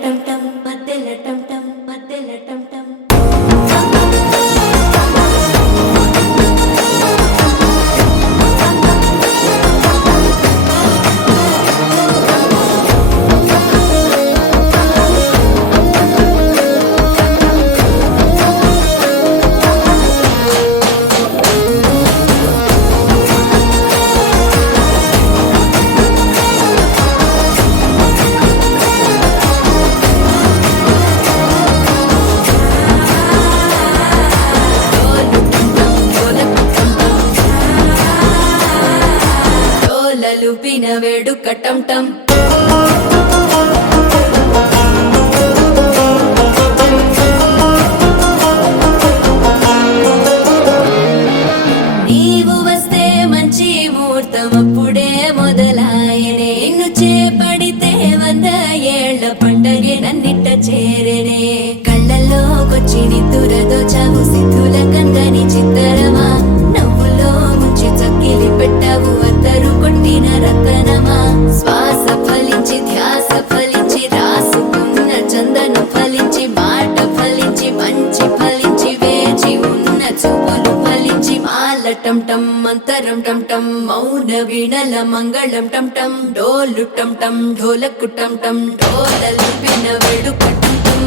టం టం మద్దెల టం టం మద్దెల టం టం లుపిన వేడుక టం టం నీవు వస్తే మంచి ముహూర్తం అప్పుడే మొదలాయనే నిన్ను చేపడితే 100 ఏళ్ల పండగే నన్నిట్ట చేరనే కళ్ళల్లోకొచ్చి నిద్దురదోచావు సిద్ధుల కందని చిత్తరమా నవ్వులో ముంచి చక్కిలి పెట్టావు అద్దరు కొట్టిన రతనమా శ్వాస ఫలించి ధ్యాస ఫలించి రాసుకున్న చందనం ఫలించి మాట ఫలించి మంచి ఫలించి వేచి ఉన్న చూపులు ఫలించి మాల టం టం మంతరం టం టం మౌన వీణల మంగళం టం టం డోలు టం టం ఢోలకు టం టం డోలలు విన వేడుక టం టం